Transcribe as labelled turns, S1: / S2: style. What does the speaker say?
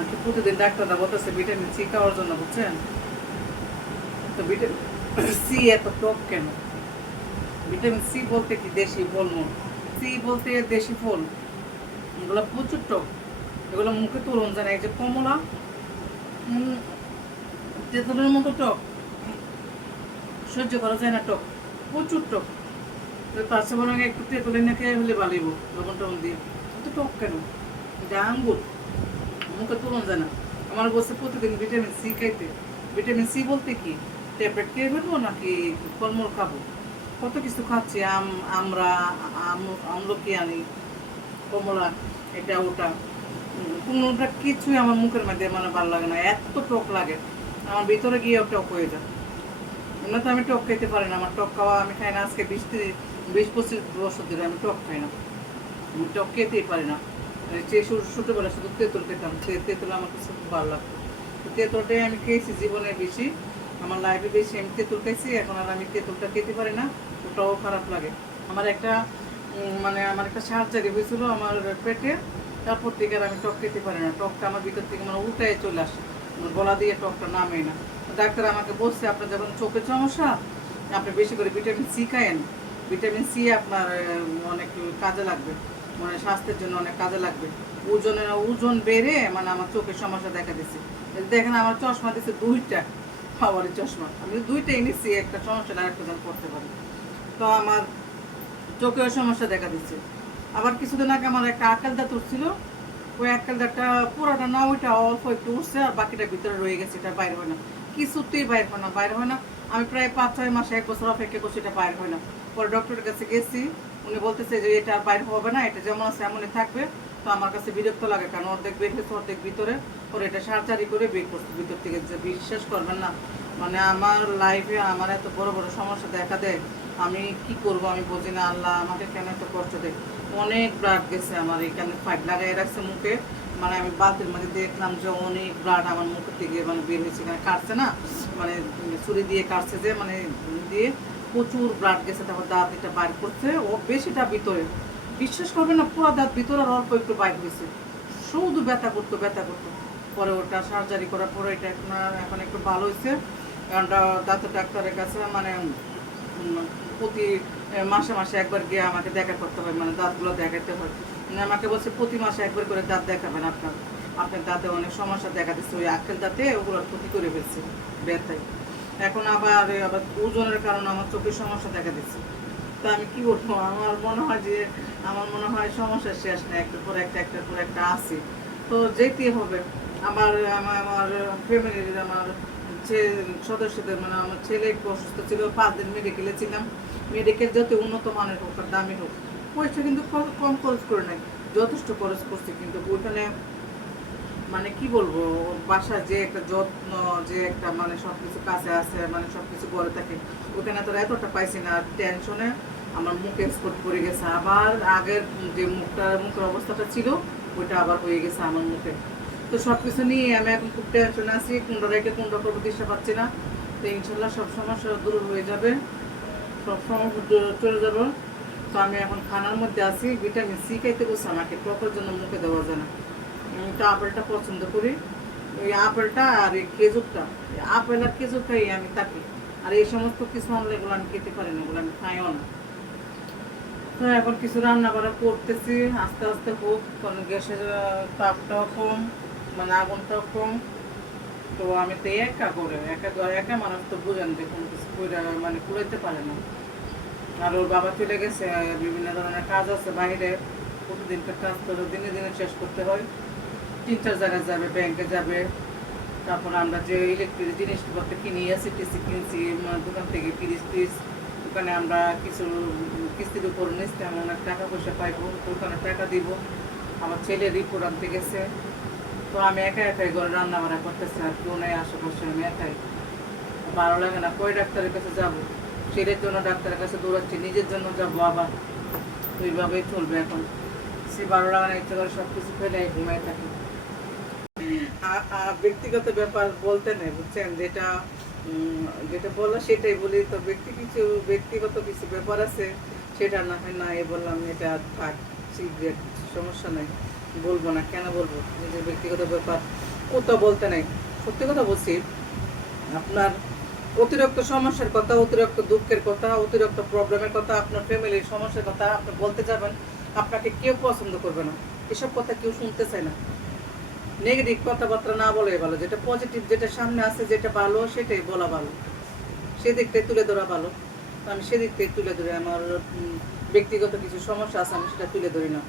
S1: আমাকে প্রতিদিন ডাক্তাররা বলতেছে, ভিটামিন সি খাওয়ার জন্য, বুঝছেন? তো ভিটামিন সি এত টক কেন? ভিটামিন সি বলতে কি দেশি ফলমূল সি বলতে দেশি ফল। এগুলো প্রচুর টক। এগুলো মুখে তুলন জানে যে কমলা তেঁতুলের মতো টক। সহ্য করা যায় না টক, প্রচুর টক। তো চেয়ে বরং একটু তেঁতুলের না হলে ভালিব লবণ টবণ দিয়ে। এত টক কেন? এটা আঙ্গুর। মুখে তুলন যায় না। আমার বলছে প্রতিদিন ভিটামিন সি খাইতে। ভিটামিন সি বলতে কি? ট্যাবলেট খেয়ে ফেলব নাকি ফলমূল খাব? কত কিছু খাচ্ছি, আম আমরা আম- আমলকি আনি, কমলা, এটা, ওটা। কোনোটা কিছুই আমার মুখের মধ্যে মানে ভালো লাগে না, এত টক লাগে। আমার ভিতরে গিয়েও টক হয়ে যায়। এমনি তো আমি টক খেতে পারি না, আমার টক খাওয়া আমি খাই না। আজকে বিশ তিরিশ বিশ পঁচিশ বছর ধরে আমি টক খাই না। আমি টক খেতেই পারি না। এই যে ছোট- শুধু তেঁতুল খেতাম। তেঁতুল আমার কাছে খুব ভালো লাগতো। তেঁতুলটাই আমি খেয়েছি জীবনে বেশি। আমার লাইফে বেশি আমি তেঁতুল খাইছি, এখন আর আমি তেঁতুলটা খেতে পারি না। ওটাও খারাপ লাগে। আমার একটা মানে আমার একটা সার্জারি হয়েছিল আমার পেটে। তারপর থেকে আর আমি টক খেতে পারি না। টকটা আমার ভিতর থেকে মানে উল্টায় চলে আসে। গলা দিয়ে টকটা নামে না। ডাক্তার আমাকে বলছে, আপনার যখন চোখের সমস্যা, আপনি বেশি করে ভিটামিন সি খায়েন। ভিটামিন সি আপনার অনেক কাজে লাগবে। মানে স্বাস্থ্যের জন্য অনেক কাজে লাগবে। ওজনের, ওজন বেড়ে মানে আমার চোখের সমস্যা দেখা দিচ্ছে দেখেন আমার চশমা দিচ্ছে দুইটা পাওয়ারের চশমা। আমি দুইটা এনেছি একটা সমস্যা না একটা করতে পারি। তো আমার চোখের সমস্যা দেখা দিচ্ছে আবার কিছুদিন আগে আমার একটা আকাল দাঁত উঠছিল ওই আকাল দাঁতটা পুরোটা না, ওইটা অল্প একটু উঠছে আর বাকিটা ভিতরে রয়ে গেছে, এটা বাইরে হয় না। কিছুতেই বাইর হয় না, বাইরে হয় না। আমি প্রায় পাঁচ ছয় মাসে এক বছর অপেক্ষা করছি, এটা বাইর হয় না। পরে ডক্টরের কাছে গেছি উনি বলতেছে যে এটা বাইর হবে না, এটা যেমন আছে এমনই থাকবে। তো আমার কাছে বিরক্ত লাগে, কারণ অর্ধেক বের হয়েছে, অর্ধেক ভিতরে। ওর এটা সার্জারি করে বের করছে, ভিতর থেকে যে বিশ্বাস করবেন না। মানে আমার লাইফে আমার এত বড় বড় সমস্যা দেখা দেয়। আমি কি করব, আমি বুঝি না, আল্লাহ আমাকে কেন এত কষ্ট দেয়? অনেক ব্লাড গেছে আমার এখানে ফাইট লাগাই রাখছে মুখে। মানে আমি বালতির মধ্যে দেখলাম যে অনেক ব্লাড আমার মুখের থেকে মানে বের হয়েছে, এখানে কাটছে না। মানে ছুরি দিয়ে কাটছে যে মানে দিয়ে। প্রচুর ব্লাড গেছে তারপর দাঁত এটা বাইর করছে। ও বেশিটা ভিতরে। বিশ্বাস করবে না, পুরো দাঁত ভিতরে আর অল্প একটু বাইর হয়েছে। শুধু ব্যথা করতো ব্যথা করতো। পরে ওটা সার্জারি করার পরে এটা এখন এখন একটু ভালো হয়েছে। কারণ দাঁতের ডাক্তারের কাছে মানে প্রতি মাসে মাসে একবার গিয়ে আমাকে দেখা করতে হয় মানে দাঁতগুলো দেখাতে হয়। মানে আমাকে বলছে, প্রতি মাসে একবার করে দাঁত দেখাবেন আপনার। আপনার দাঁতে অনেক সমস্যা দেখা দিচ্ছে, ওই আখের দাঁতে ওগুলোর ক্ষতি করে ফেলছে, ব্যথায়। এখন আবার আবার ওজনের কারণে আমার চোখের সমস্যা দেখা দিচ্ছে। তা আমি কি করব আমার মনে হয় যে, আমার মনে হয় সমস্যা শেষ না, একটার পর একটা, একটার পর একটা আছে। তো যেতেই হবে। আমার আমার আমার ফ্যামিলির আমার সদস্যদের মানে আমার ছেলে একটু অসুস্থ ছিল, পাঁচ দিন মেডিকেলে ছিলাম। মেডিকেল যত উন্নত মানের হোক আর দামি হোক, পয়সা কিন্তু কম খরচ করে নাই। যথেষ্ট খরচ করছে, কিন্তু ওইখানে মানে কি বলব বাসায় যে একটা যত্ন, যে একটা মানে সবকিছু কাছে আছে মানে সবকিছু করে থাকে, ওখানে তো এতটা পাইছি না টেনশনে আমার মুখ এক্সপোর্ট করে গেছে। আবার আগের যে মুখটা, মুখের অবস্থাটা ছিল, ওইটা আবার হয়ে গেছে আমার মুখে। তো সব কিছু নিয়ে আমি এখন খুব টেনশনে আছি কোনটা রেখে কোনটা করব, দিশা পাচ্ছি না। তো ইনশাল্লাহ সব সমস্যা দূর হয়ে যাবে, সব সমস্যা চলে যাবে। তো আমি এখন খানার মধ্যে আছি, ভিটামিন সি খাইতে বলছে আমাকে টকের জন্য মুখে দেওয়া যায় না। তো আপেলটা পছন্দ করি। ওই আপেলটা আর এই খেজুরটা। আপেল আর খেজুর খাই আমি থাকি। আর এই সমস্ত কিছু আনলে এগুলো আমি খেতে পারি না, এগুলো আমি খাইও না। তো এখন কিছু রান্না বান্না করতেছি, আস্তে আস্তে হোক, কারণ গ্যাসের তাপটাও কম মানে আগুনটাও কম। তো আমি তো একা করে একা একা মানুষ তো বুঝেন যে কোনো কিছু মানে কুড়াইতে পারে না। আর ওর বাবা চলে গেছে বিভিন্ন ধরনের কাজ আছে বাইরে। প্রতিদিনকার কাজ করে, দিনে দিনে শেষ করতে হয়। তিন চার জায়গায় যাবে, ব্যাংকে যাবে। তারপর আমরা যে ইলেকট্রিক জিনিসপত্র কিনি এসি টিসি কিনছি দোকান থেকে ফ্রিজ টিজ দোকানে আমরা কিছু কিস্তির উপর নিচ্ছি আমি অনেক টাকা পয়সা পাইবো তো ওখানে টাকা দিব। আমার ছেলে রিপোর্ট আনতে গেছে। তো আমি একা একাই ঘরে রান্না বান্না করতেছি, আর কেউ নেই, আশেপাশে আমি একাই। ভালো লাগে না, কই ডাক্তারের কাছে যাব? ছেলের জন্য ডাক্তারের কাছে দৌড়াচ্ছি, নিজের জন্য যাব আবার। ওইভাবেই চলবে এখন। সে ভালো লাগে না, ইচ্ছে করে সব কিছু ফেলে ঘুমাই থাকি। ব্যক্তিগত ব্যাপার বলতে নেই, বুঝছেন? যেটা যেটা বলল সেটাই বলি। তো ব্যক্তি কিছু, ব্যক্তিগত কিছু ব্যাপার আছে, সেটা না হয় না, এ বললাম এটা থাক সিক্রেট সমস্যা নেই, বলব না। কেন বলব? নিজের ব্যক্তিগত ব্যাপার কোথাও বলতে নেই। সত্যি কথা বলছি, আপনার অতিরিক্ত সমস্যার কথা, অতিরিক্ত দুঃখের কথা, অতিরিক্ত প্রবলেমের কথা, আপনার ফ্যামিলির সমস্যার কথা আপনি বলতে যাবেন, আপনাকে কেউ পছন্দ করবে না। এসব কথা কেউ শুনতে চায় না। নেগেটিভ কথাবার্তা না বলাই ভালো, যেটা পজিটিভ যেটা সামনে আছে, যেটা ভালো, সেটাই বলা ভালো। সেদিকটাই তুলে ধরা ভালো। আমি সেদিক থেকে তুলে ধরি আমার ব্যক্তিগত কিছু সমস্যা আছে, আমি সেটা তুলে ধরি না।